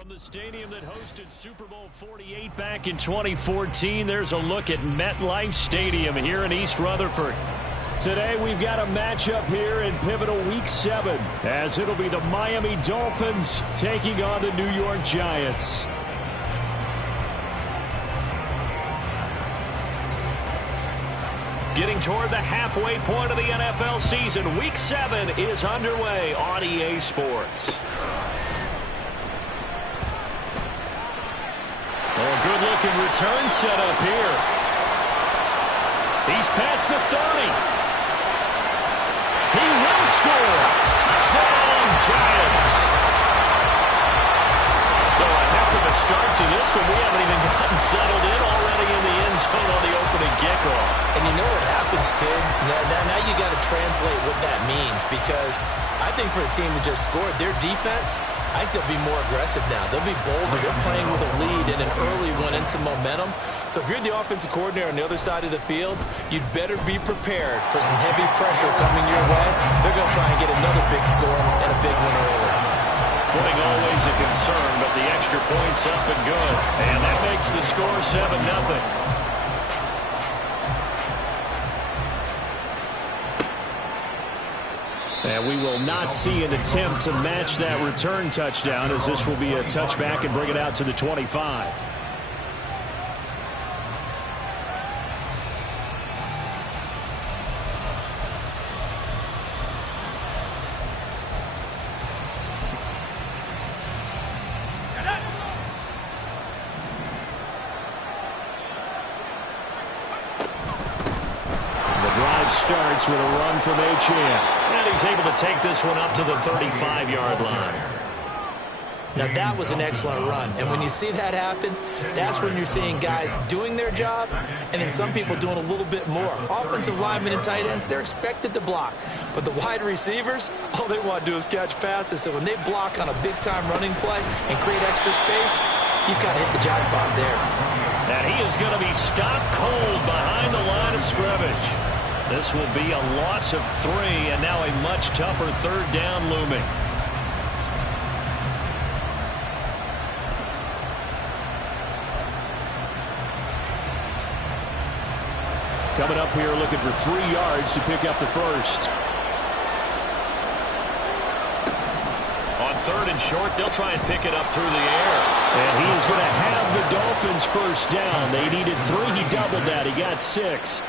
From the stadium that hosted Super Bowl 48 back in 2014, there's a look at MetLife Stadium here in East Rutherford. Today we've got a matchup here in pivotal Week 7, as it'll be the Miami Dolphins taking on the New York Giants. Getting toward the halfway point of the NFL season, Week 7 is underway on EA Sports. Oh, a good-looking return set up here. He's past the 30. He will score. Touchdown, Giants. So a heck of a start to this one. We haven't even gotten settled in already in the end zone on the opening kickoff. And you know what happens, Tim? Now you got to translate what that means, because I think for the team that just scored, their defense, I think they'll be more aggressive now. They'll be bolder. They're playing with a lead and an early one and some momentum. So if you're the offensive coordinator on the other side of the field, you'd better be prepared for some heavy pressure coming your way. They're going to try and get another big score and a big one early. Footing always a concern, but the extra point's up and good. And that makes the score 7-0. And we will not see an attempt to match that return touchdown, as this will be a touchback and bring it out to the 25. The drive starts with a run from H.M. And he's able to take this one up to the 35-yard line. Now, that was an excellent run. And when you see that happen, that's when you're seeing guys doing their job and then some people doing a little bit more. Offensive linemen and tight ends, they're expected to block. But the wide receivers, all they want to do is catch passes. So when they block on a big-time running play and create extra space, you've got to hit the jackpot there. And he is going to be stopped cold behind the line of scrimmage. This will be a loss of 3, and now a much tougher third down looming. Coming up here looking for 3 yards to pick up the first. On 3rd and short, they'll try and pick it up through the air. And he is going to have the Dolphins first down. They needed 3. He doubled that. He got 6.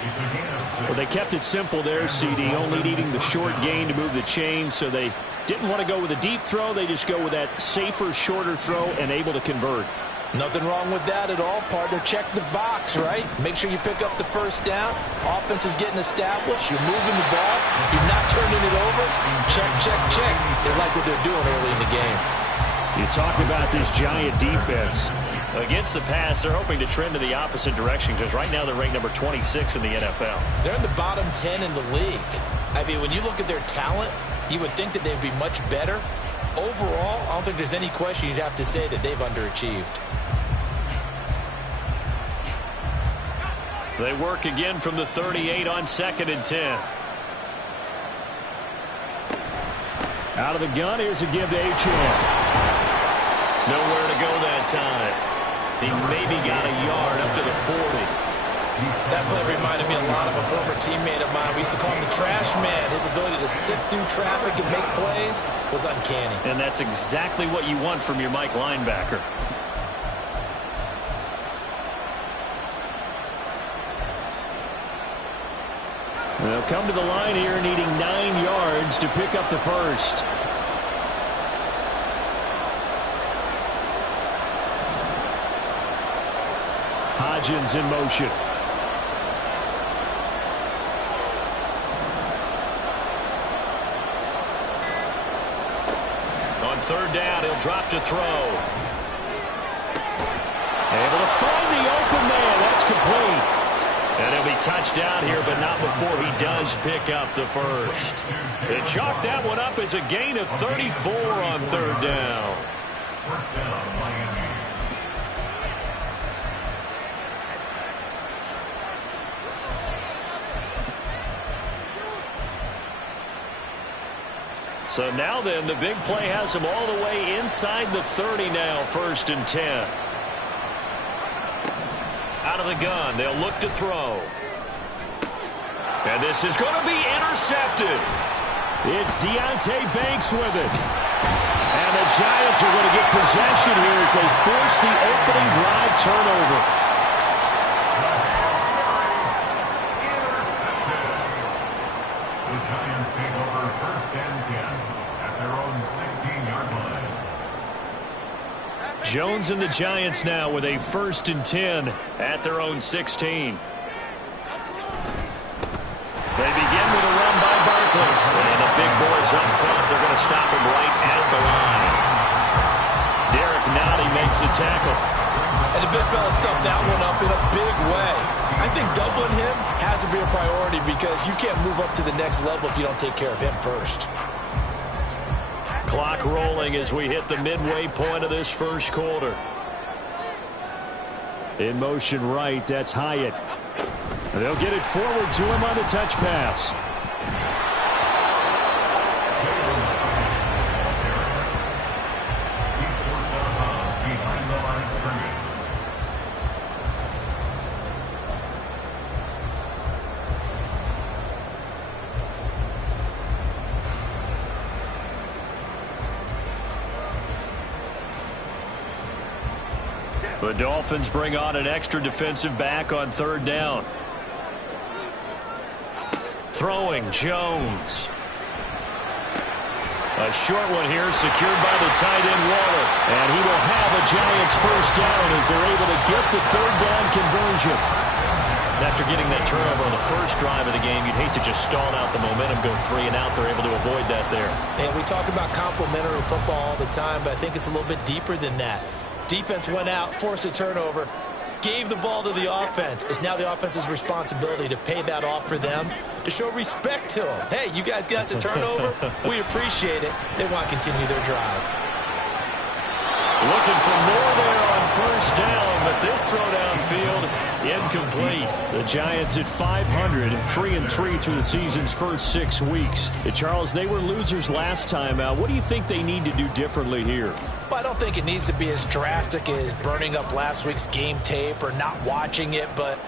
Well, they kept it simple there, CD, only needing the short gain to move the chain, so they didn't want to go with a deep throw. They just go with that safer, shorter throw and able to convert. Nothing wrong with that at all, partner. Check the box, right? Make sure you pick up the first down. Offense is getting established. You're moving the ball. You're not turning it over. Check, check, check. They like what they're doing early in the game. You talk about this Giant defense. Against the pass, they're hoping to trend in the opposite direction, because right now they're ranked number 26 in the NFL. They're in the bottom 10 in the league. I mean, when you look at their talent, you would think that they'd be much better. Overall, I don't think there's any question you'd have to say that they've underachieved. They work again from the 38 on 2nd and 10. Out of the gun, here's a give to H.M. Nowhere to go that time. He maybe got a yard up to the 40. That play reminded me a lot of a former teammate of mine. We used to call him the trash man. His ability to sit through traffic and make plays was uncanny. And that's exactly what you want from your Mike linebacker. They'll come to the line here needing 9 yards to pick up the first. Hodgins in motion. On 3rd down, he'll drop to throw. Able to find the open man. That's complete. And he'll be touched down here, but not before he does pick up the first. They chalked that one up as a gain of 34 on 3rd down. So now then, the big play has them all the way inside the 30 now, 1st and 10. Out of the gun, they'll look to throw. And this is going to be intercepted. It's Deonte Banks with it. And the Giants are going to get possession here as they force the opening drive turnover. The Giants take over 1st and 10 at their own 16-yard line. Jones and the Giants now with a 1st and 10 at their own 16. They begin with a run by Barkley. And the big boys up front, they're going to stop him right at the line. Derek Nottie makes the tackle. And the big fella stuffed that one up in a big way. I think doubling him has to be a priority because you can't move up to the next level if you don't take care of him first. Clock rolling as we hit the midway point of this 1st quarter. In motion right, that's Hyatt. They'll get it forward to him on the touch pass. The Dolphins bring on an extra defensive back on 3rd down. Throwing, Jones. A short one here, secured by the tight end, Waller. And he will have a Giants 1st down as they're able to get the 3rd down conversion. After getting that turnover on the 1st drive of the game, you'd hate to just stall out the momentum, go 3 and out. They're able to avoid that there. And we talk about complementary football all the time, but I think it's a little bit deeper than that. Defense went out, forced a turnover, gave the ball to the offense. It's now the offense's responsibility to pay that off for them, to show respect to them. Hey, you guys got the turnover. We appreciate it. They want to continue their drive. Looking for more there on 1st down, but this throw downfield incomplete. The Giants at 500 and 3-3 through the season's first 6 weeks. Charles, they were losers last time out. What do you think they need to do differently here? Well, I don't think it needs to be as drastic as burning up last week's game tape or not watching it, but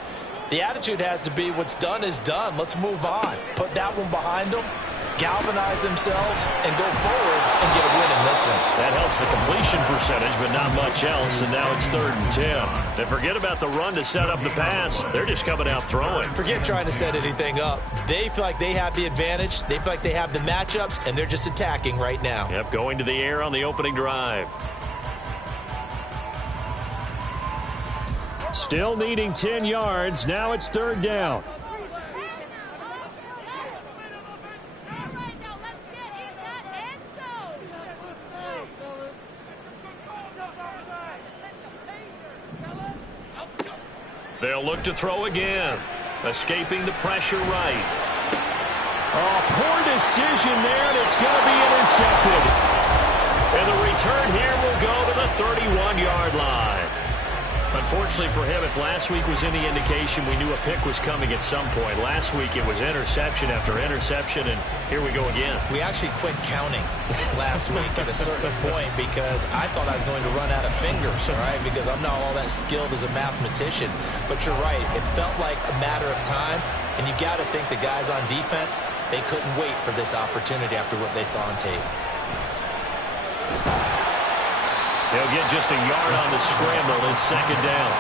the attitude has to be what's done is done. Let's move on. Put that one behind them, galvanize themselves, and go forward and get a win in this one. That helps the completion percentage, but not much else, and now it's 3rd and 10. And forget about the run to set up the pass. They're just coming out throwing. Forget trying to set anything up. They feel like they have the advantage. They feel like they have the matchups, and they're just attacking right now. Yep, going to the air on the opening drive. Still needing 10 yards. Now it's 3rd down. They'll look to throw again. Escaping the pressure right. Oh, poor decision there, and it's going to be intercepted. And the return here will go to the 31-yard line. Unfortunately for him, if last week was any indication, we knew a pick was coming at some point. Last week it was interception after interception, and here we go again. We actually quit counting last week at a certain point because I thought I was going to run out of fingers, all right, because I'm not all that skilled as a mathematician. But you're right. It felt like a matter of time, and you got to think the guys on defense, they couldn't wait for this opportunity after what they saw on tape. They'll get just a yard on the scramble. It's 2nd down.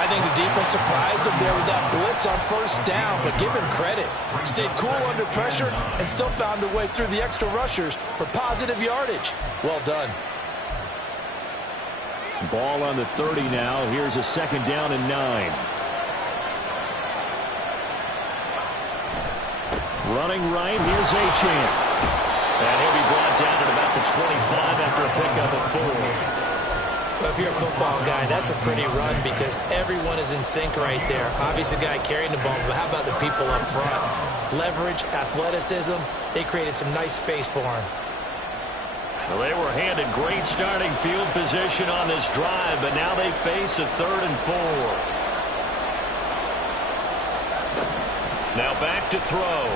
I think the defense surprised them there with that blitz on 1st down, but give him credit. Stayed cool under pressure and still found a way through the extra rushers for positive yardage. Well done. Ball on the 30 now. Here's a 2nd down and 9. Running right, here's Achane. And he'll be brought down at about the 25 after a pickup of 4. Well, if you're a football guy, that's a pretty run because everyone is in sync right there. Obviously, the guy carrying the ball, but how about the people up front? Leverage, athleticism, they created some nice space for him. Well, they were handed great starting field position on this drive, but now they face a 3rd and 4. Now back to throw.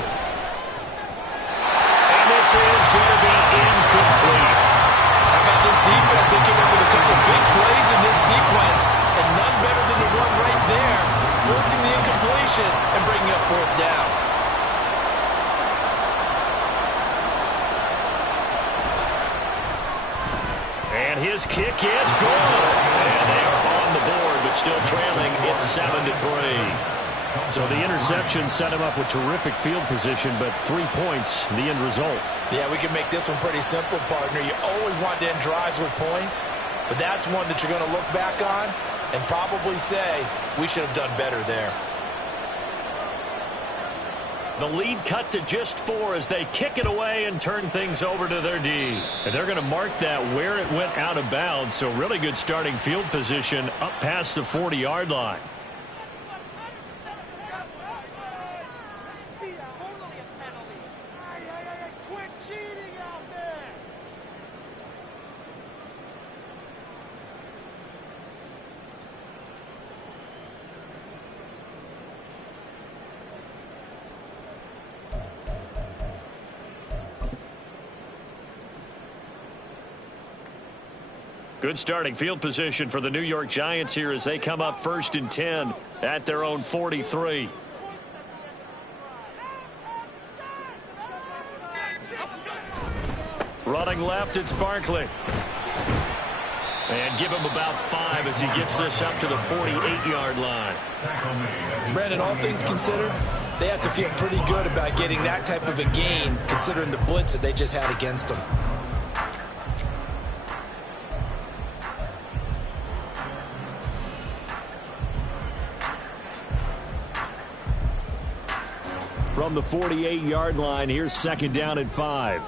And this is going to be thinking of with a couple big plays in this sequence, and none better than the run right there, forcing the incompletion and bringing up fourth down. And his kick is good. And they are on the board, but still trailing. It's 7-3. So the interception set him up with terrific field position, but 3 points, the end result. Yeah, we can make this one pretty simple, partner. You always want to end drives with points, but that's one that you're going to look back on and probably say, we should have done better there. The lead cut to just 4 as they kick it away and turn things over to their D. And they're going to mark that where it went out of bounds, so really good starting field position up past the 40-yard line. Good starting field position for the New York Giants here as they come up 1st and 10 at their own 43. Running left, it's Barkley. And give him about 5 as he gets this up to the 48-yard line. Brandon, all things considered, they have to feel pretty good about getting that type of a gain considering the blitz that they just had against them. From the 48-yard line, here's 2nd down and 5.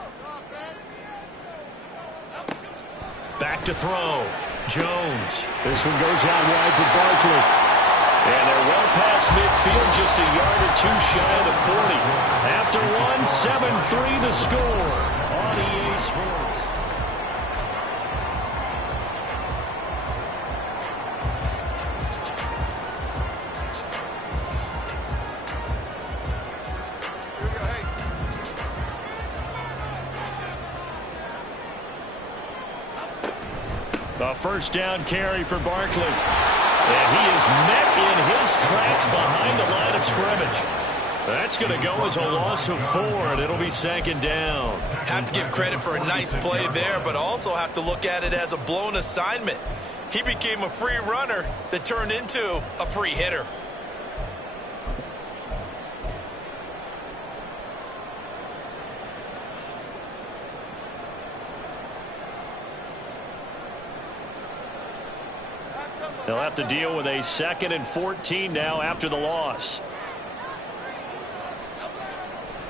Back to throw. Jones. This one goes out wide for Barkley. And they're well past midfield, just a yard or 2 shy of the 40. After one, 7-3 the score on EA Sports. A 1st down carry for Barkley. And he is met in his tracks behind the line of scrimmage. That's going to go as a loss of 4, and it'll be 2nd down. Have to give credit for a nice play there, but also have to look at it as a blown assignment. He became a free runner that turned into a free hitter. They'll have to deal with a 2nd and 14 now after the loss.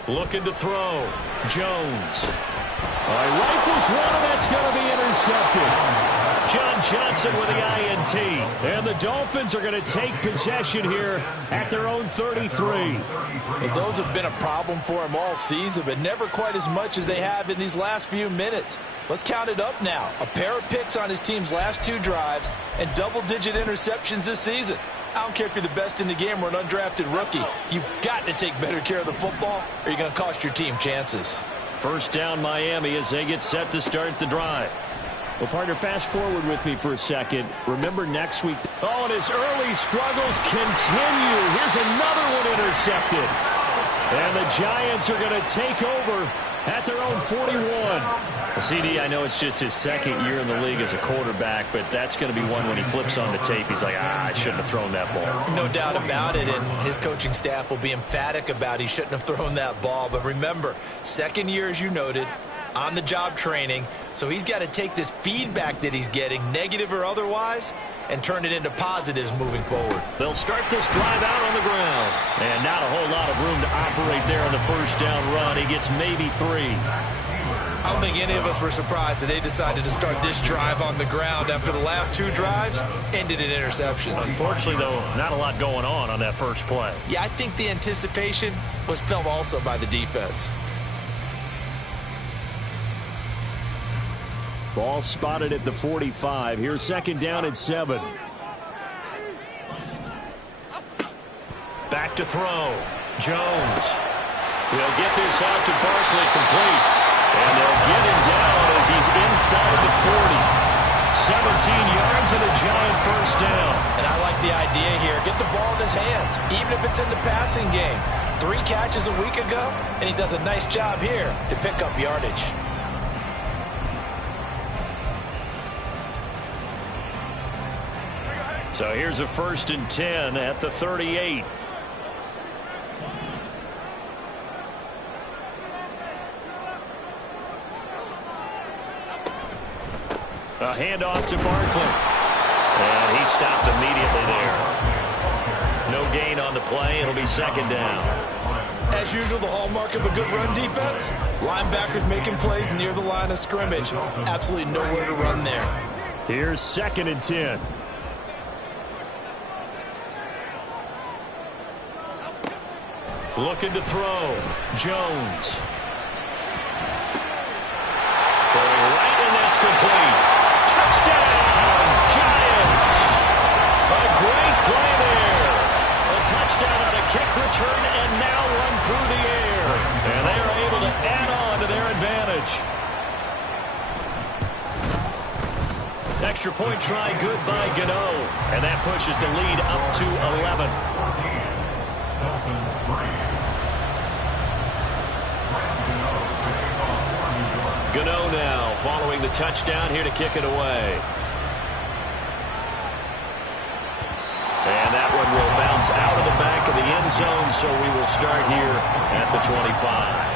Looking to throw. Jones. Rifles one, and that's going to be intercepted. John Johnson with the INT. And the Dolphins are going to take possession here at their own 33. Well, those have been a problem for him all season, but never quite as much as they have in these last few minutes. Let's count it up now. A pair of picks on his team's last 2 drives and double-digit interceptions this season. I don't care if you're the best in the game or an undrafted rookie. You've got to take better care of the football or you're going to cost your team chances. 1st down Miami as they get set to start the drive. Well, partner, fast forward with me for a second. Remember next week. Oh, and his early struggles continue. Here's another one intercepted. And the Giants are going to take over at their own 41. CD, I know it's just his 2nd year in the league as a quarterback, but that's going to be one when he flips on the tape. He's like, I shouldn't have thrown that ball. No doubt about it, and his coaching staff will be emphatic about he shouldn't have thrown that ball. But remember, 2nd year, as you noted, on-the-job training, so he's got to take this feedback that he's getting, negative or otherwise, and turn it into positives moving forward. They'll start this drive out on the ground. And not a whole lot of room to operate there on the 1st down run. He gets maybe 3. I don't think any of us were surprised that they decided to start this drive on the ground after the last 2 drives ended in interceptions. Unfortunately, though, not a lot going on that first play. Yeah, I think the anticipation was felt also by the defense. Ball spotted at the 45. Here's 2nd down and 7. Back to throw. Jones. He'll get this out to Barkley complete. And they'll get him down as he's inside the 40. 17 yards and a giant first down. And I like the idea here. Get the ball in his hands, even if it's in the passing game. 3 catches a week ago, and he does a nice job here to pick up yardage. So here's a 1st and 10 at the 38. A handoff to Barkley. And he stopped immediately there. No gain on the play. It'll be 2nd down. As usual, the hallmark of a good run defense, linebackers making plays near the line of scrimmage. Absolutely nowhere to run there. Here's 2nd and 10. Looking to throw. Jones. Throwing right, and that's complete. Touchdown, Giants. A great play there. A touchdown on a kick return and now run through the air. And they are able to add on to their advantage. Extra point try good by Gano. And that pushes the lead up to 11. Gano now following the touchdown here to kick it away. And that one will bounce out of the back of the end zone, so we will start here at the 25.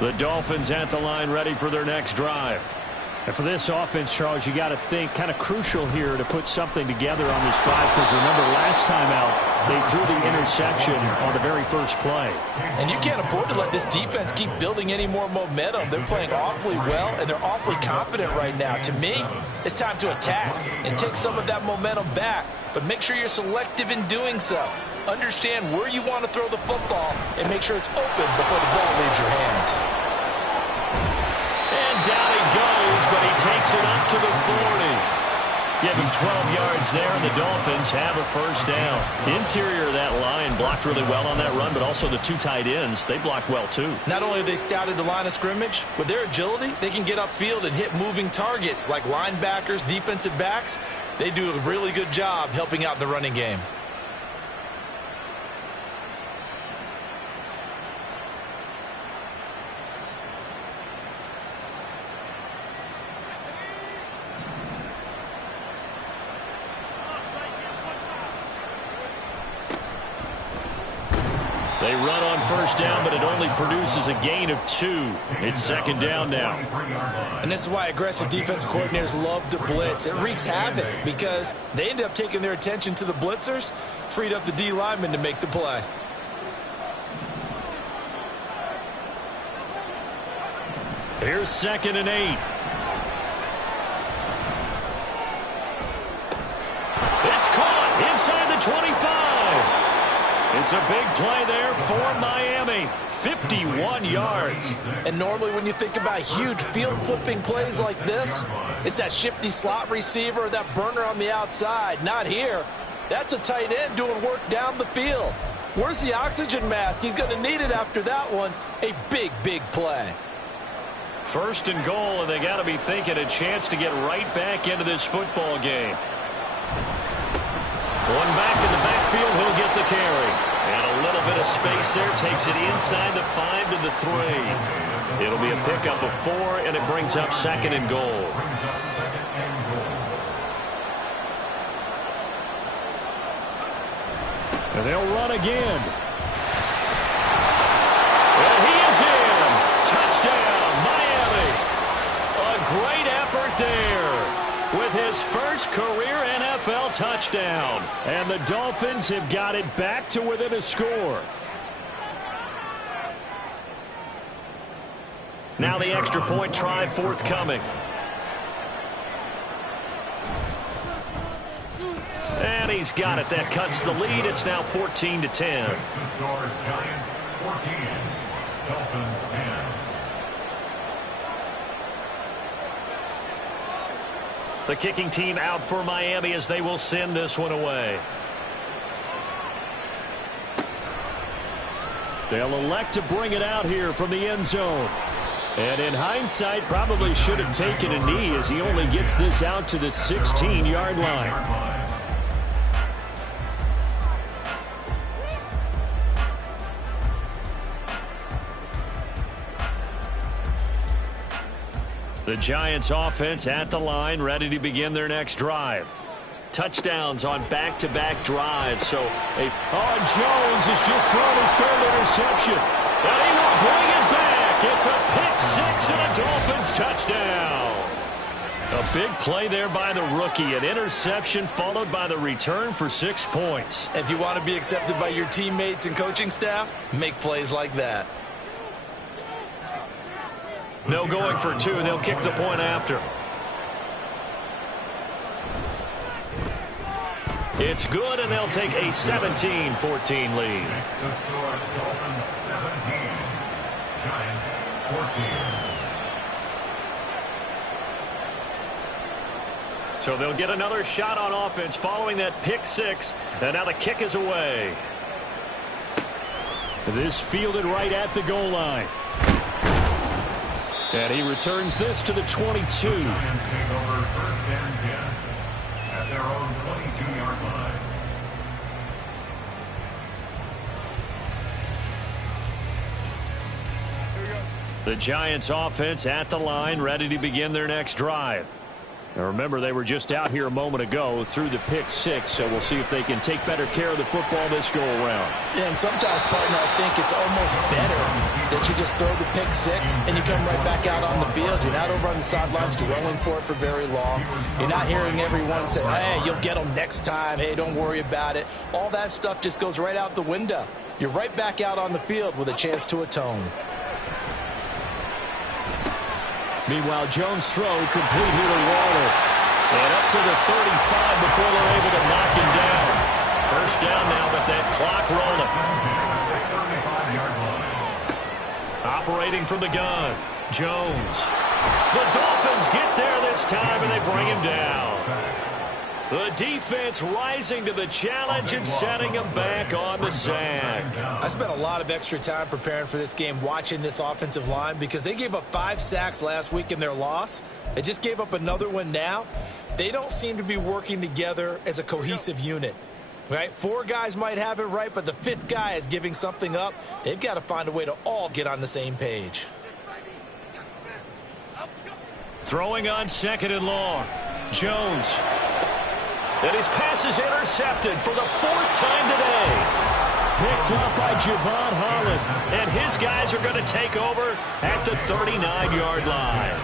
The Dolphins at the line ready for their next drive. And for this offense, Charles, you got to think kind of crucial here to put something together on this drive, because remember last time out they threw the interception on the very first play. And you can't afford to let this defense keep building any more momentum. They're playing awfully well, and they're awfully confident right now. To me, it's time to attack and take some of that momentum back, but make sure you're selective in doing so. Understand where you want to throw the football and make sure it's open before the ball leaves your hands. And down he goes, but he takes it up to the 40. Give him 12 yards there, and the Dolphins have a first down. The interior of that line blocked really well on that run, but also the 2 tight ends, they blocked well too. Not only have they scouted the line of scrimmage, with their agility, they can get upfield and hit moving targets like linebackers, defensive backs. They do a really good job helping out the running game. They run on first down, but it only produces a gain of 2. It's 2nd down now. And this is why aggressive defensive coordinators love to blitz. It wreaks havoc because they end up taking their attention to the blitzers, freed up the D lineman to make the play. Here's 2nd and 8. It's caught inside the 25. It's a big play there for Miami. 51 yards. And normally when you think about huge field flipping plays like this, it's that shifty slot receiver, that burner on the outside. Not here. That's a tight end doing work down the field. Where's the oxygen mask? He's going to need it after that one. A big, big play. 1st and goal, and they got to be thinking a chance to get right back into this football game. One back in the backfield, he'll get the carry. And a little bit of space there, takes it inside the 5 to the 3. It'll be a pickup of 4, and it brings up 2nd and goal. And they'll run again. And he is in. Touchdown, Miami. A great effort there with his first career NFL touchdown. And the Dolphins have got it back to within a score. Now the extra point try forthcoming. And he's got it. That cuts the lead. It's now 14-10. Giants 14, Dolphins 10. The kicking team out for Miami as they will send this one away. They'll elect to bring it out here from the end zone. And in hindsight, probably should have taken a knee as he only gets this out to the 16-yard line. The Giants offense at the line, ready to begin their next drive. Touchdowns on back-to-back drives. So, Jones has just thrown his third interception. And he will bring it back. It's a pick six and a Dolphins touchdown. A big play there by the rookie. An interception followed by the return for 6 points. If you want to be accepted by your teammates and coaching staff, make plays like that. No going for two. They'll kick the point after. It's good, and they'll take a 17-14 lead. Next to score, Dolphins 17, Giants 14. So they'll get another shot on offense following that pick six, and now the kick is away. This fielded right at the goal line. And he returns this to the 22. Giants take over first and 10 at their own 22-yard line. The Giants offense at the line, ready to begin their next drive. Now remember, they were just out here a moment ago through the pick six, so we'll see if they can take better care of the football this go-around. Yeah, and sometimes, partner, I think it's almost better that you just throw the pick six and you come right back out on the field. You're not over on the sidelines dwelling for it for very long. You're not hearing everyone say, hey, you'll get them next time. Hey, don't worry about it. All that stuff just goes right out the window. You're right back out on the field with a chance to atone. Meanwhile, Jones' throw complete here to Waller. And up to the 35 before they're able to knock him down. First down now with that clock rolling. Operating from the gun, Jones. The Dolphins get there this time, and they bring him down. The defense rising to the challenge and setting him back on the sack. I spent a lot of extra time preparing for this game watching this offensive line because they gave up 5 sacks last week in their loss. They just gave up another one now. They don't seem to be working together as a cohesive unit. Right? 4 guys might have it right, but the 5th guy is giving something up. They've got to find a way to all get on the same page. Throwing on second and long. Jones. And his pass is intercepted for the 4th time today. Picked up by Javon Holland. And his guys are going to take over at the 39-yard line.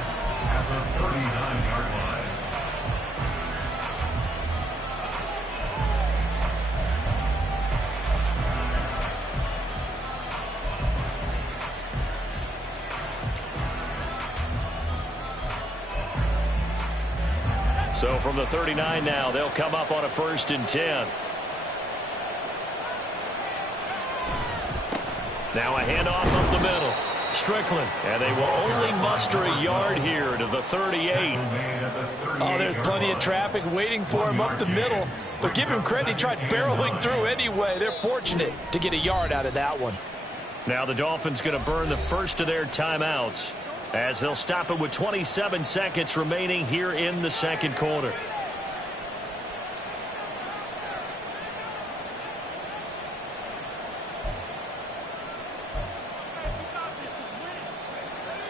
At the 39-yard line. So from the 39 now, they'll come up on a 1st and 10. Now a handoff up the middle. Strickland. And they will only muster a yard here to the 38. Oh, there's plenty of traffic waiting for him up the middle. But give him credit, he tried barreling through anyway. They're fortunate to get a yard out of that one. Now the Dolphins going to burn the first of their timeouts, as they'll stop it with 27 seconds remaining here in the second quarter.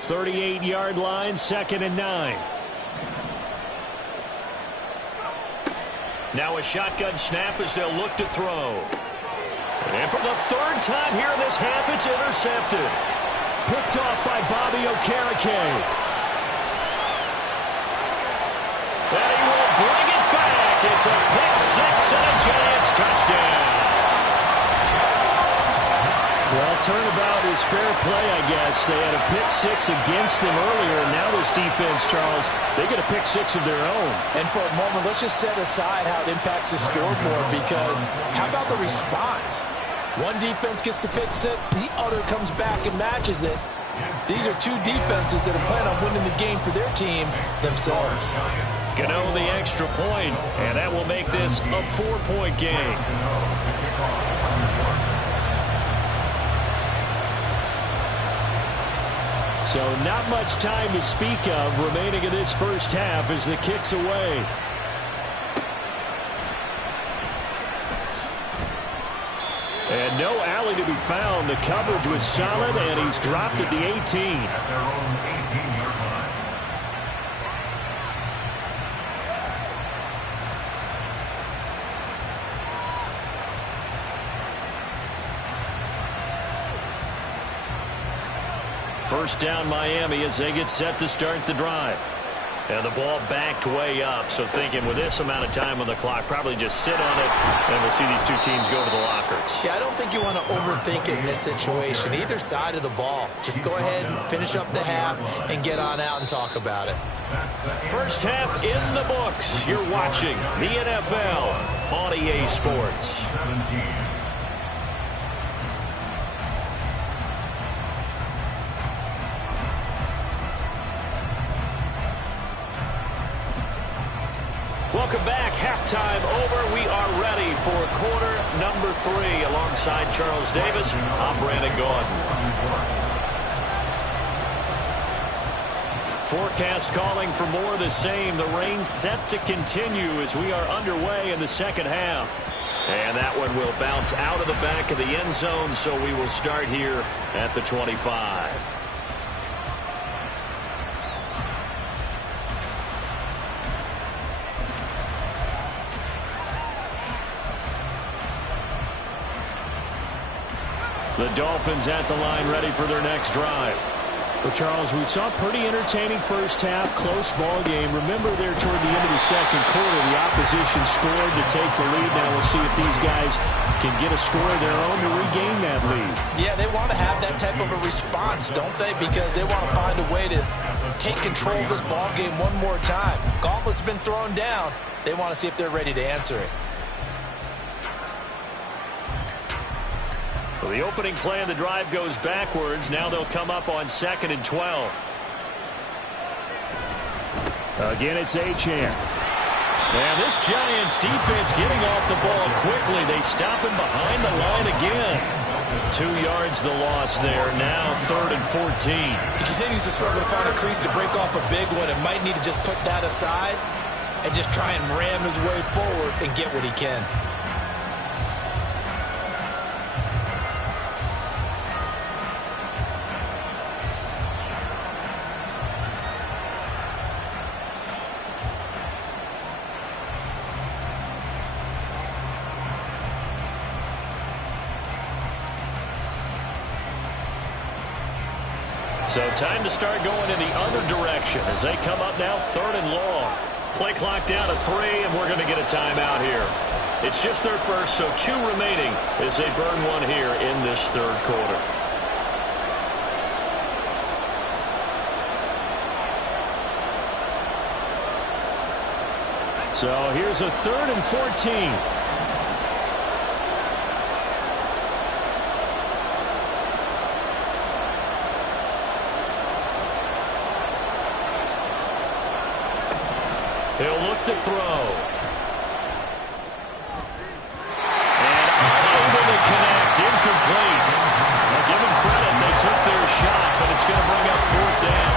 .38-yard line, 2nd and 9. Now a shotgun snap as they'll look to throw. And for the 3rd time here in this half, it's intercepted. Picked off by Bobby Okereke. And he will bring it back. It's a pick six and a Giants touchdown. Well, turnabout is fair play, I guess. They had a pick six against them earlier, and now this defense, Charles, they get a pick six of their own. And for a moment, let's just set aside how it impacts the scoreboard, because how about the response? One defense gets the pick six, the other comes back and matches it. These are 2 defenses that are planning on winning the game for their teams themselves. Gano the extra point, and that will make this a 4-point game. So not much time to speak of remaining in this first half as the kick's away. And no alley to be found. The coverage was solid, and he's dropped at the 18. At their own 18-yard line. First down Miami as they get set to start the drive. And the ball backed way up, so thinking with this amount of time on the clock, probably just sit on it, and we'll see these two teams go to the lockers. Yeah, I don't think you want to overthink it in this situation. Either side of the ball. Just go ahead and finish up the half and get on out and talk about it. First half in the books. You're watching the NFL on EA Sports. 17. Welcome back. Halftime over. We are ready for quarter number 3. Alongside Charles Davis, I'm Brandon Gordon. Forecast calling for more of the same. The rain set to continue as we are underway in the second half. And that one will bounce out of the back of the end zone, so we will start here at the 25. The Dolphins at the line ready for their next drive. Well, Charles, we saw a pretty entertaining first half, close ball game. Remember there toward the end of the second quarter, the opposition scored to take the lead. Now we'll see if these guys can get a score of their own to regain that lead. Yeah, they want to have that type of a response, don't they? Because they want to find a way to take control of this ball game one more time. Gauntlet's been thrown down. They want to see if they're ready to answer it. So the opening play of the drive goes backwards. Now they'll come up on 2nd and 12. Again, it's Achane. And this Giants defense getting off the ball quickly. They stop him behind the line again. 2 yards the loss there. Now 3rd and 14. He continues to struggle to find a crease to break off a big one and might need to just put that aside and just try and ram his way forward and get what he can. So time to start going in the other direction as they come up now 3rd and long. Play clock down to 3, and we're going to get a timeout here. It's just their first, so 2 remaining as they burn one here in this 3rd quarter. So here's a 3rd and 14. He'll look to throw. And unable to connect. Incomplete. Now give them credit. They took their shot, but it's going to bring up 4th down.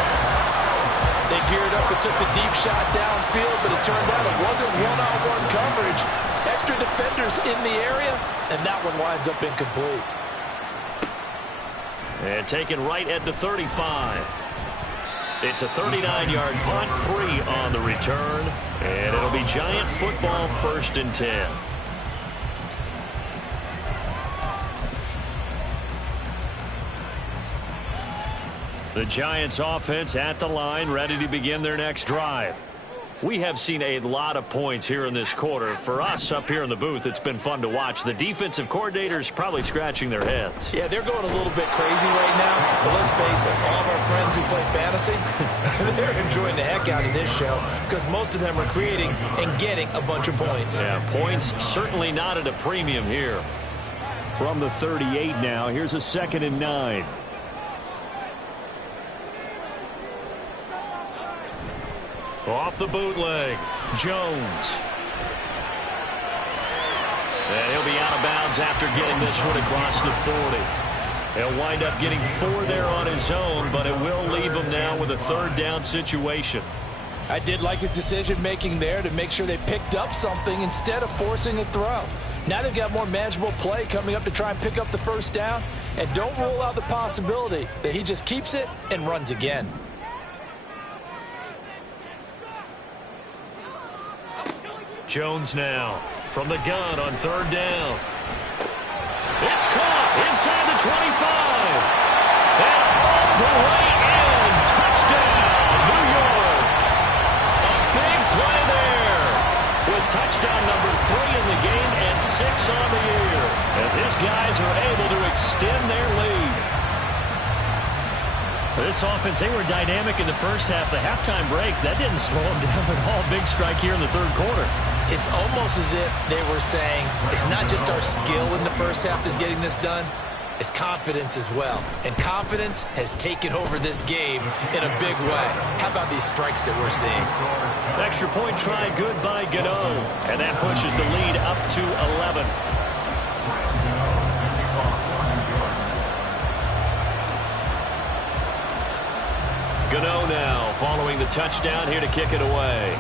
They geared up and took the deep shot downfield, but it turned out it wasn't one-on-one coverage. Extra defenders in the area, and that one winds up incomplete. And taken right at the 35. It's a 39-yard punt, 3 on the return, and it'll be Giant football 1st and 10. The Giants offense at the line, ready to begin their next drive. We have seen a lot of points here in this quarter. For us up here in the booth, it's been fun to watch. The defensive coordinators probably scratching their heads. Yeah, they're going a little bit crazy right now. But let's face it, all of our friends who play fantasy, they're enjoying the heck out of this show because most of them are creating and getting a bunch of points. Yeah, points certainly not at a premium here. From the 38 now, here's a 2nd and 9. Off the bootleg, Jones. And he'll be out of bounds after getting this one across the 40. He'll wind up getting 4 there on his own, but it will leave him now with a third down situation. I did like his decision-making there to make sure they picked up something instead of forcing a throw. Now they've got more manageable play coming up to try and pick up the first down, and don't rule out the possibility that he just keeps it and runs again. Jones now from the gun on third down. It's caught inside the 25. And all the way in. Touchdown, New York. A big play there. With touchdown number 3 in the game and 6 on the year. As his guys are able to extend their lead. This offense, they were dynamic in the first half. The halftime break, that didn't slow them down at all. Big strike here in the third quarter. It's almost as if they were saying, it's not just our skill in the first half that's getting this done, it's confidence as well. And confidence has taken over this game in a big way. How about these strikes that we're seeing? Extra point try good by Gano. And that pushes the lead up to 11. Gano now following the touchdown here to kick it away.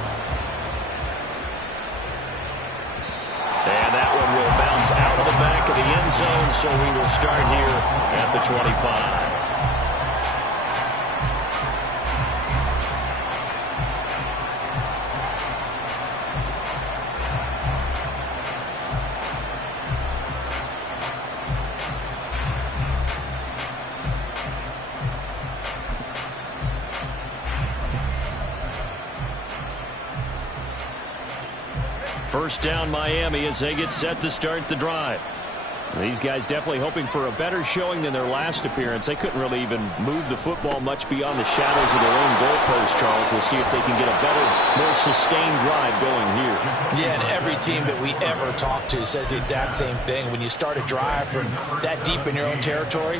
And that one will bounce out of the back of the end zone, so we will start here at the 25. First down, Miami, as they get set to start the drive. These guys definitely hoping for a better showing than their last appearance. They couldn't really even move the football much beyond the shadows of their own goalpost, Charles. We'll see if they can get a better, more sustained drive going here. Yeah, and every team that we ever talk to says the exact same thing. When you start a drive from that deep in your own territory,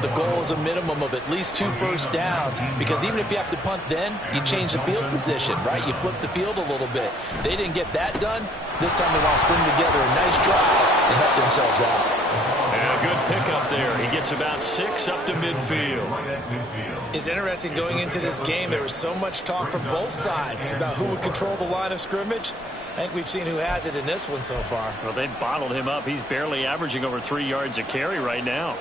the goal is a minimum of at least 2 first downs, because even if you have to punt then, you change the field position, right? You flip the field a little bit. They didn't get that done. This time they want to string together a nice drive and help themselves out. And a good pickup there. He gets about 6 up to midfield. It's interesting going into this game. There was so much talk from both sides about who would control the line of scrimmage. I think we've seen who has it in this one so far. Well, they've bottled him up. He's barely averaging over 3 yards a carry right now.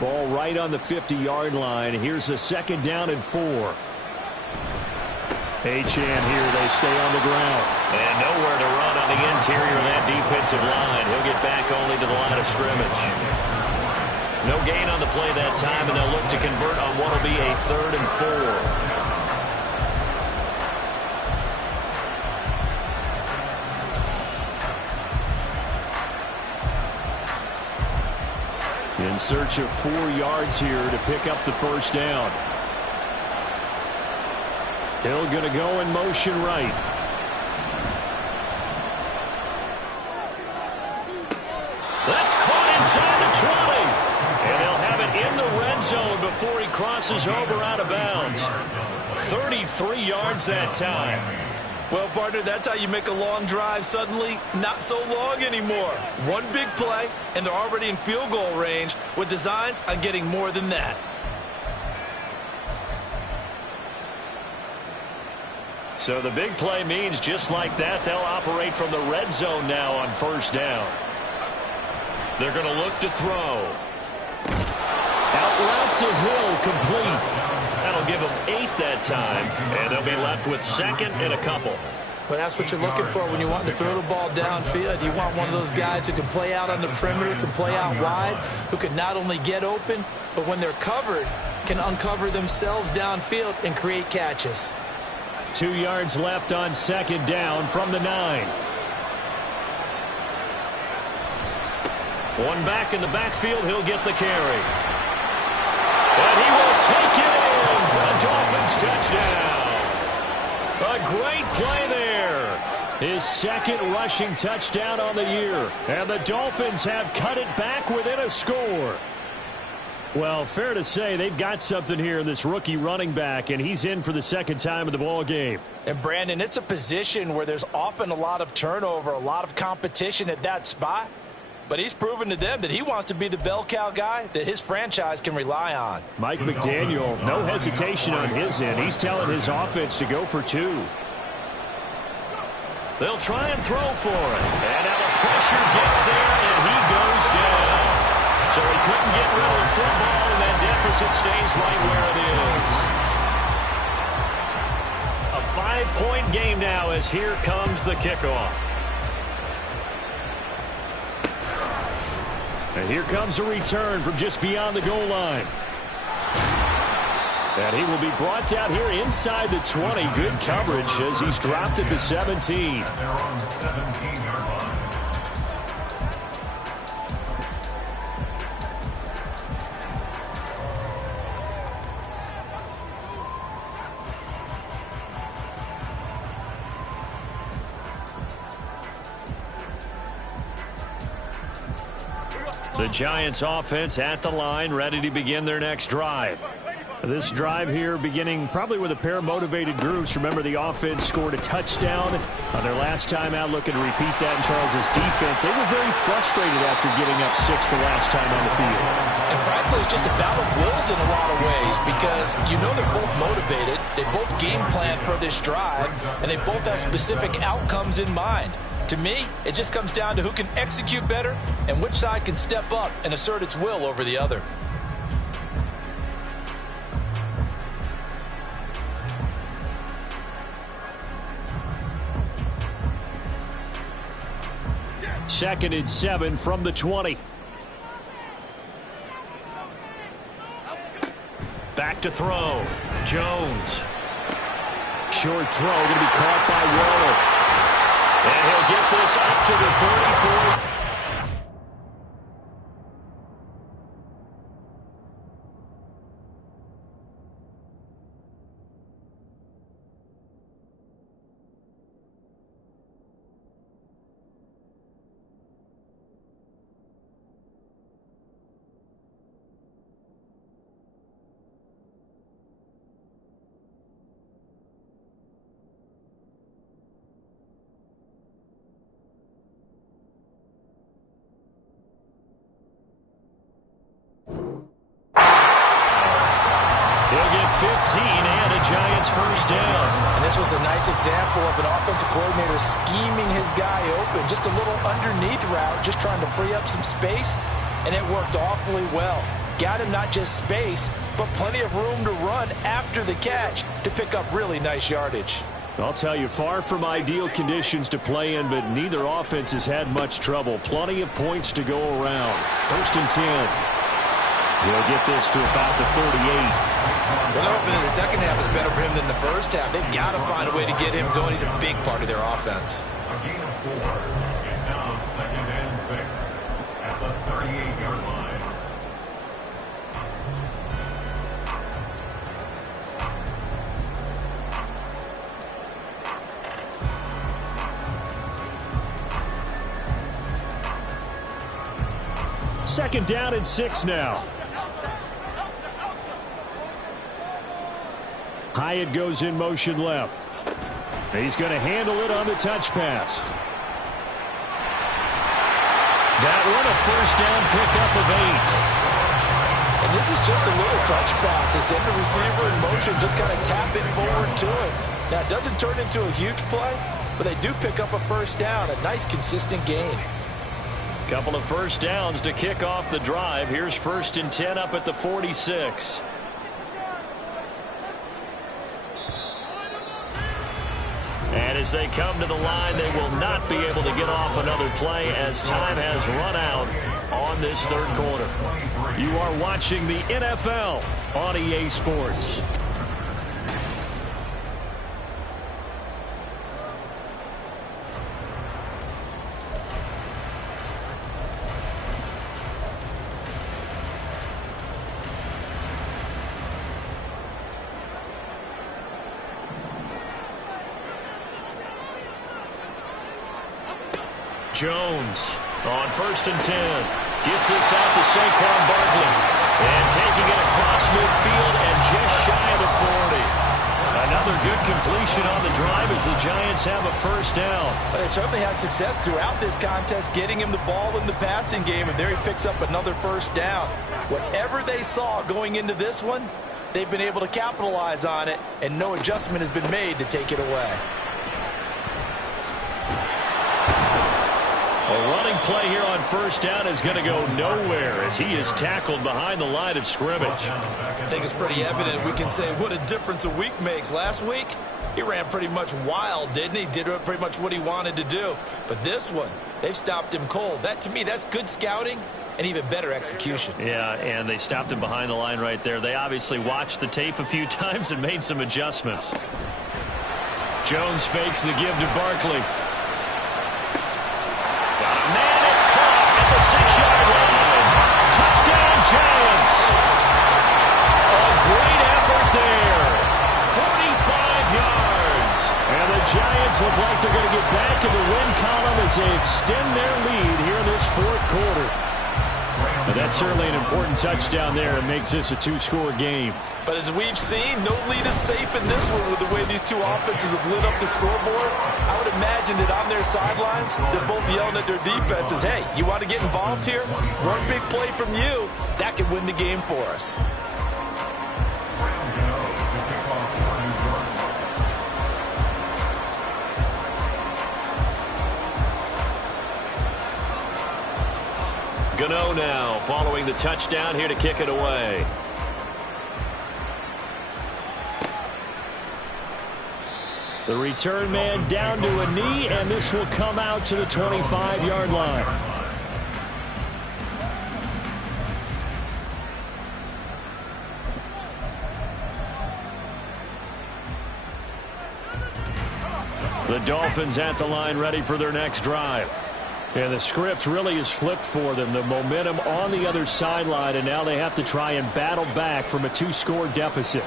Ball right on the 50-yard line. Here's the second down and 4. Achane here. They stay on the ground. And nowhere to run on the interior of that defensive line. He'll get back only to the line of scrimmage. No gain on the play that time, and they'll look to convert on what will be a 3rd and 4. In search of 4 yards here to pick up the first down. Hill going to go in motion right. That's caught inside the 20. And they'll have it in the red zone before he crosses over out of bounds. 33 yards that time. Well, partner, that's how you make a long drive suddenly not so long anymore. One big play, and they're already in field goal range with designs on getting more than that. So the big play means just like that, they'll operate from the red zone now on first down. They're going to look to throw. Out route to Hill, complete. That'll give them 8 that time, and they'll be left with 2nd and a couple. But that's what you're looking for when you want to throw the ball downfield. You want one of those guys who can play out on the perimeter, can play out wide, who can not only get open, but when they're covered, can uncover themselves downfield and create catches. 2 yards left on 2nd down from the 9. One back in the backfield, he'll get the carry. And he will take it in for a Dolphins touchdown. A great play there. His 2nd rushing touchdown on the year. And the Dolphins have cut it back within a score. Well, fair to say they've got something here in this rookie running back, and he's in for the second time in the ball game. And, Brandon, it's a position where there's often a lot of turnover, a lot of competition at that spot. But he's proven to them that he wants to be the bell cow guy that his franchise can rely on. Mike McDaniel, no hesitation on his end. He's telling his offense to go for 2. They'll try and throw for it. And now the pressure gets there, and he goes down. So he couldn't get rid of the football, and that deficit stays right where it is. A 5-point game now as here comes the kickoff. And here comes a return from just beyond the goal line. And he will be brought down here inside the 20. Good coverage as he's dropped at the 17. At their own 17-yard line. The Giants offense at the line, ready to begin their next drive. This drive here beginning probably with a pair of motivated groups. Remember, the offense scored a touchdown on their last time out, looking to repeat that in Charles's defense. They were very frustrated after giving up 6 the last time on the field. And frankly, it's just a battle of wills in a lot of ways because you know they're both motivated. They both game plan for this drive, and they both have specific outcomes in mind. To me, it just comes down to who can execute better and which side can step up and assert its will over the other. Second and 7 from the 20. Back to throw. Jones. Short throw going to be caught by Waller. And he'll get this up to the 34. He'll get 15 and a Giants first down. And this was a nice example of an offensive coordinator scheming his guy open. Just a little underneath route, just trying to free up some space, and it worked awfully well. Got him not just space, but plenty of room to run after the catch to pick up really nice yardage. I'll tell you, far from ideal conditions to play in, but neither offense has had much trouble. Plenty of points to go around. First and 10. He'll get this to about the 38. Well, they're hoping that the second half is better for him than the first half. They've got to find a way to get him going. He's a big part of their offense. A gain of 4. It's now 2nd and 6 at the 38-yard line. Second down and 6 now. Hyatt goes in motion left. He's going to handle it on the touch pass. That one a first down pickup of 8. And this is just a little touch pass. They send the receiver in motion, just kind of tap it forward to him. Now, it doesn't turn into a huge play, but they do pick up a first down, a nice consistent gain. Couple of first downs to kick off the drive. Here's 1st and 10 up at the 46. And as they come to the line, they will not be able to get off another play as time has run out on this third quarter. You are watching the NFL on EA Sports. Jones on 1st and 10. Gets this out to Saquon Barkley. And taking it across midfield and just shy of the 40. Another good completion on the drive as the Giants have a first down. But they certainly had success throughout this contest getting him the ball in the passing game, and there he picks up another first down. Whatever they saw going into this one, they've been able to capitalize on it, and no adjustment has been made to take it away. A running play here on first down is going to go nowhere as he is tackled behind the line of scrimmage. I think it's pretty evident. We can say what a difference a week makes. Last week, he ran pretty much wild, didn't he? Did pretty much what he wanted to do. But this one, they've stopped him cold. That, to me, that's good scouting and even better execution. Yeah, and they stopped him behind the line right there. They obviously watched the tape a few times and made some adjustments. Jones fakes the give to Barkley. Man, it's caught at the 6-yard line. Touchdown, Giants. A great effort there. 45 yards. And the Giants look like they're going to get back in the win column as they extend their lead here in this fourth quarter. But that's certainly an important touchdown there and makes this a 2-score game. But as we've seen, no lead is safe in this one with the way these two offenses have lit up the scoreboard. I would imagine that on their sidelines, they're both yelling at their defenses, hey, you want to get involved here? One big play from you, that could win the game for us. Gano now following the touchdown here to kick it away. The return man down to a knee, and this will come out to the 25-yard line. The Dolphins at the line ready for their next drive. And the script really is flipped for them. The momentum on the other sideline, and now they have to try and battle back from a 2-score deficit.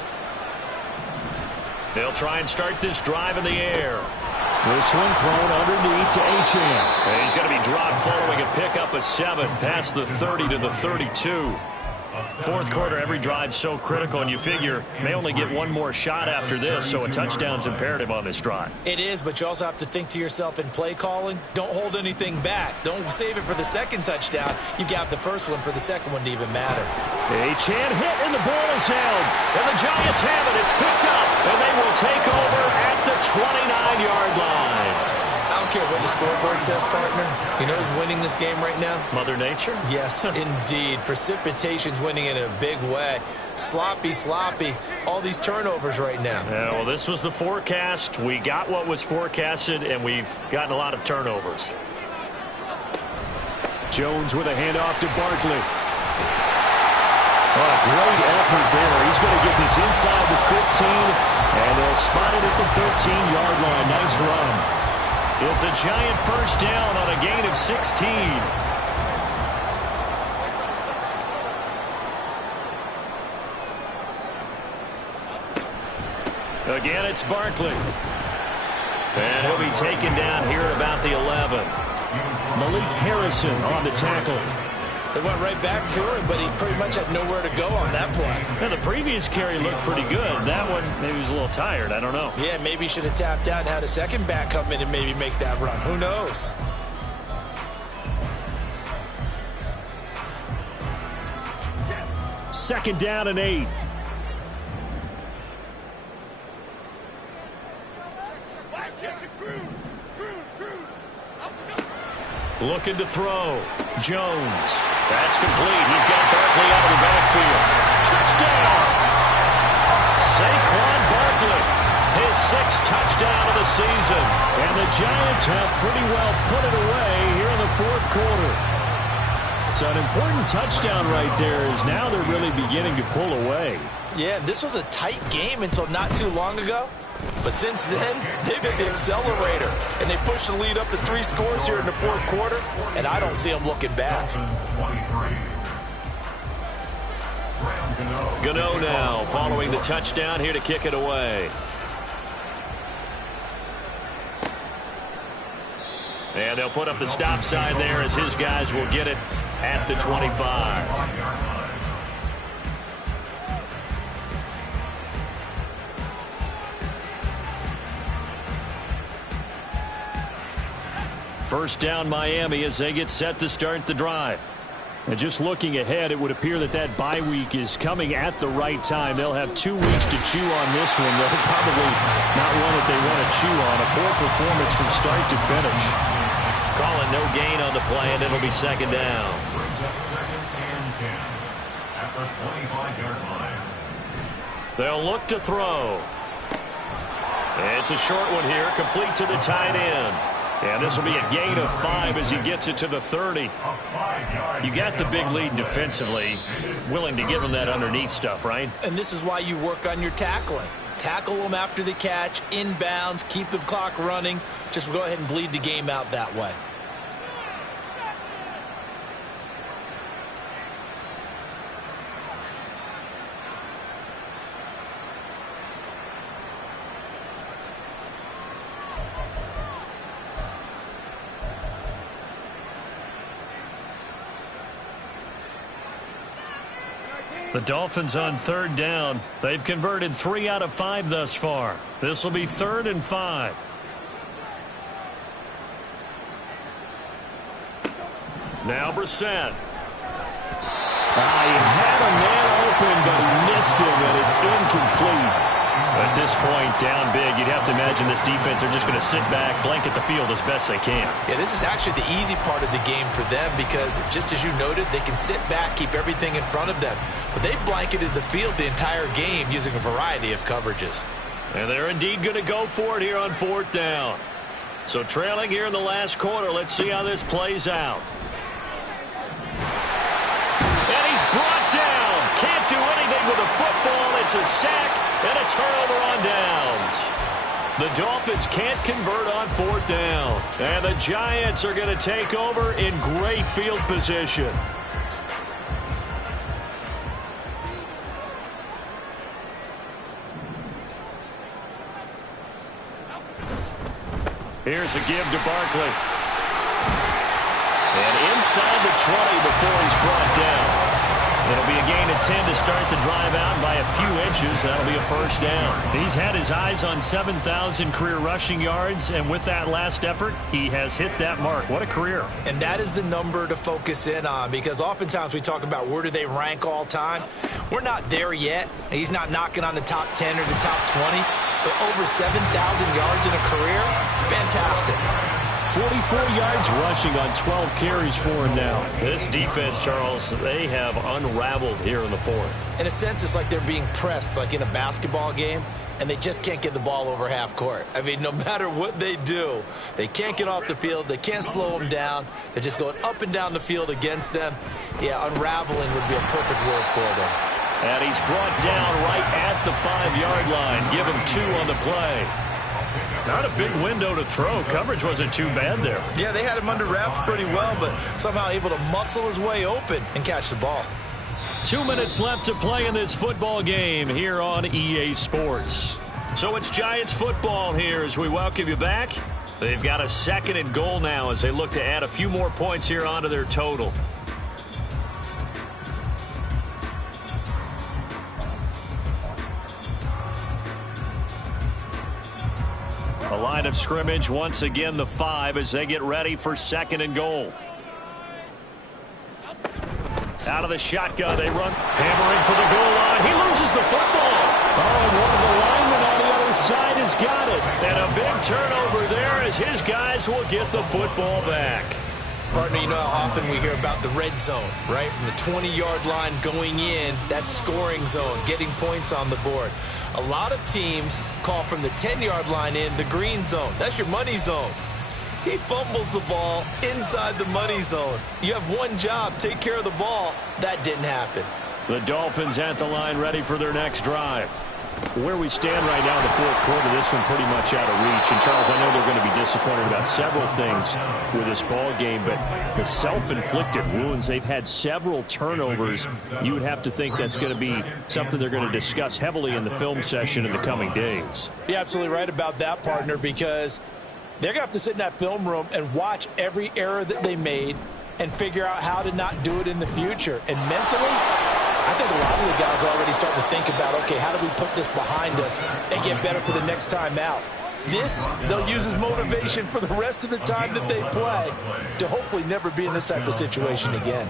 They'll try and start this drive in the air. This one thrown underneath to Achane. And he's going to be dropped following a pickup of 7 past the 30 to the 32. Fourth quarter, every drive's so critical, and you figure may only get one more shot after this, so a touchdown's imperative on this drive. It is, but you also have to think to yourself in play calling, don't hold anything back. Don't save it for the second touchdown. You got the first one for the second one to even matter. Achane hit, and the ball is held. And the Giants have it. It's picked up, and they will take over at the 29-yard line. I don't care what the scoreboard says, partner. You know who's winning this game right now? Mother Nature? Yes, indeed. Precipitation's winning in a big way. Sloppy, all these turnovers right now. Yeah, well, this was the forecast. We got what was forecasted, and we've gotten a lot of turnovers. Jones with a handoff to Barkley. Oh, great effort there. He's going to get this inside the 15, and they'll spot it at the 13-yard line. Nice run. It's a Giant first down on a gain of 16. Again, it's Barkley. And he'll be taken down here at about the 11. Malik Harrison on the tackle. They went right back to him, but he pretty much had nowhere to go on that play. Now, the previous carry looked pretty good. That one, maybe he was a little tired. I don't know. Yeah, maybe he should have tapped out and had a second back come in and maybe make that run. Who knows? Second down and 8. Looking to throw. Jones. That's complete. He's got Barkley out of the backfield. Touchdown! Saquon Barkley. His 6th touchdown of the season. And the Giants have pretty well put it away here in the fourth quarter. So an important touchdown right there is now they're really beginning to pull away. Yeah, this was a tight game until not too long ago. But since then, they've hit the accelerator, and they pushed the lead up to 3 scores here in the fourth quarter, and I don't see them looking back. Gano now following the touchdown here to kick it away. And they'll put up the stop sign there as his guys will get it at the 25. First down Miami as they get set to start the drive. And just looking ahead, it would appear that bye week is coming at the right time. They'll have 2 weeks to chew on this one. They'll probably not one that they want to chew on. A poor performance from start to finish. Calling no gain on the play, and it'll be second down. Brings up 2nd and 10 at the 25-yard line. They'll look to throw. It's a short one here, complete to the tight end. And this will be a gain of 5 as he gets it to the 30. You got the big lead defensively. Willing to give him that underneath stuff, right? And this is why you work on your tackling. Tackle them after the catch, inbounds, keep the clock running. Just go ahead and bleed the game out that way. The Dolphins on 3rd down. They've converted 3 out of 5 thus far. This will be 3rd and 5. Now Brissett. He had a man open, but he missed him, and it's incomplete. At this point, down big, you'd have to imagine this defense are just going to sit back, blanket the field as best they can. Yeah, this is actually the easy part of the game for them because, just as you noted, they can sit back, keep everything in front of them. But they've blanketed the field the entire game using a variety of coverages. And they're indeed going to go for it here on 4th down. So trailing here in the last quarter, let's see how this plays out. And he's brought down. Can't do anything with the football. It's a sack and a turnover on downs. The Dolphins can't convert on 4th down. And the Giants are going to take over in great field position. Here's a give to Barkley. And inside the 20 before he's brought down. It'll be a gain of 10 to start the drive out, and by a few inches, that'll be a first down. He's had his eyes on 7,000 career rushing yards, and with that last effort, he has hit that mark. What a career. And that is the number to focus in on because oftentimes we talk about where do they rank all time. We're not there yet. He's not knocking on the top 10 or the top 20, but over 7,000 yards in a career, fantastic. 44 yards rushing on 12 carries for him now. This defense, Charles, they have unraveled here in the 4th. In a sense, it's like they're being pressed like in a basketball game, and they just can't get the ball over half court. I mean, no matter what they do, they can't get off the field. They can't slow them down. They're just going up and down the field against them. Yeah, unraveling would be a perfect word for them. And he's brought down right at the 5-yard line. Give him 2 on the play. Not a big window to throw. Coverage wasn't too bad there. Yeah, they had him under wraps pretty well, but somehow able to muscle his way open and catch the ball. 2 minutes left to play in this football game here on EA Sports. So it's Giants football here as we welcome you back. They've got a 2nd and goal now as they look to add a few more points here onto their total. A line of scrimmage, once again the 5 as they get ready for 2nd and goal. Out of the shotgun, they run, hammering for the goal line. He loses the football. Oh, and one of the linemen on the other side has got it. And a big turnover there as his guys will get the football back. Partner, you know how often we hear about the red zone, right? From the 20-yard line going in, that's scoring zone, getting points on the board. A lot of teams call from the 10-yard line in the green zone. That's your money zone. He fumbles the ball inside the money zone. You have one job, take care of the ball. That didn't happen. The Dolphins at the line ready for their next drive. Where we stand right now in the 4th quarter, this one pretty much out of reach. And, Charles, I know they're going to be disappointed about several things with this ball game, but the self-inflicted wounds, they've had several turnovers. You would have to think that's going to be something they're going to discuss heavily in the film session in the coming days. You're absolutely right about that, partner, because they're going to have to sit in that film room and watch every error that they made and figure out how to not do it in the future. And mentally, I think a lot of the guys are already starting to think about, okay, how do we put this behind us and get better for the next time out? This, they'll use as motivation for the rest of the time that they play to hopefully never be in this type of situation again.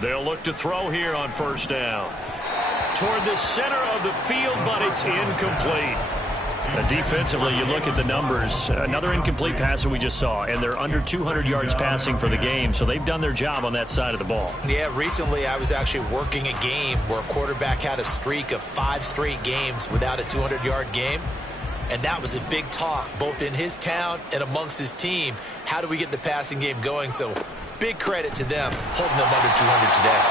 They'll look to throw here on first down. Toward the center of the field, but it's incomplete. Defensively, you look at the numbers. Another incomplete pass that we just saw, and they're under 200 yards passing for the game, so they've done their job on that side of the ball. Yeah, recently I was actually working a game where a quarterback had a streak of 5 straight games without a 200-yard game, and that was a big talk both in his town and amongst his team. How do we get the passing game going? So big credit to them holding them under 200 today.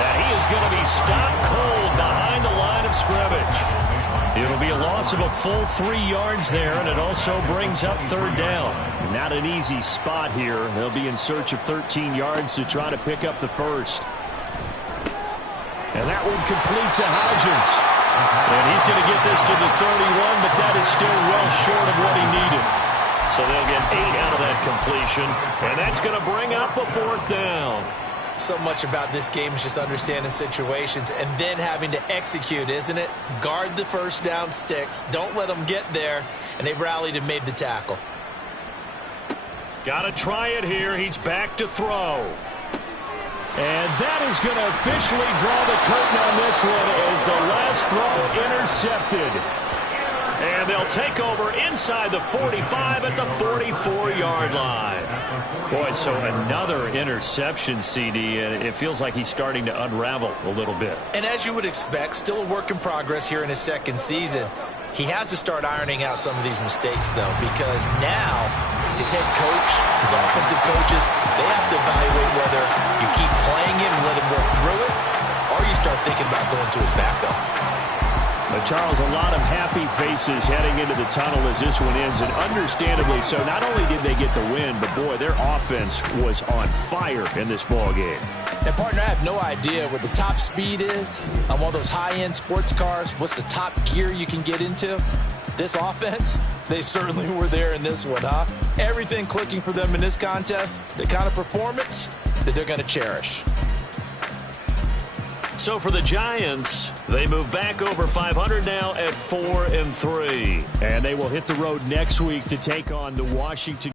And he is going to be stopped cold behind the line of scrimmage. It'll be a loss of a full 3 yards there, and it also brings up third down. Not an easy spot here. They'll be in search of 13 yards to try to pick up the first. And that one complete to Hodgins. And he's going to get this to the 31, but that is still well short of what he needed. So they'll get 8 out of that completion, and that's going to bring up a fourth down. So much about this game is just understanding situations and then having to execute, isn't it? Guard the first down sticks. Don't let them get there. And they rallied and made the tackle. Got to try it here. He's back to throw. And that is going to officially draw the curtain on this one as the last throw intercepted. And they'll take over inside the 45 at the 44-yard line. Boy, so another interception, CD, and it feels like he's starting to unravel a little bit. And as you would expect, still a work in progress here in his second season. He has to start ironing out some of these mistakes, though, because now his head coach, his offensive coaches, they have to evaluate whether you keep playing it and let him work through it, or you start thinking about going to his backup. But Charles, a lot of happy faces heading into the tunnel as this one ends, and understandably so. Not only did they get the win, but boy, their offense was on fire in this ball game. And partner, I have no idea what the top speed is on one of those high-end sports cars. What's the top gear you can get into? This offense, they certainly were there in this one, huh? Everything clicking for them in this contest, the kind of performance that they're going to cherish. So for the Giants, they move back over 500 now at 4-3. And they will hit the road next week to take on the Washington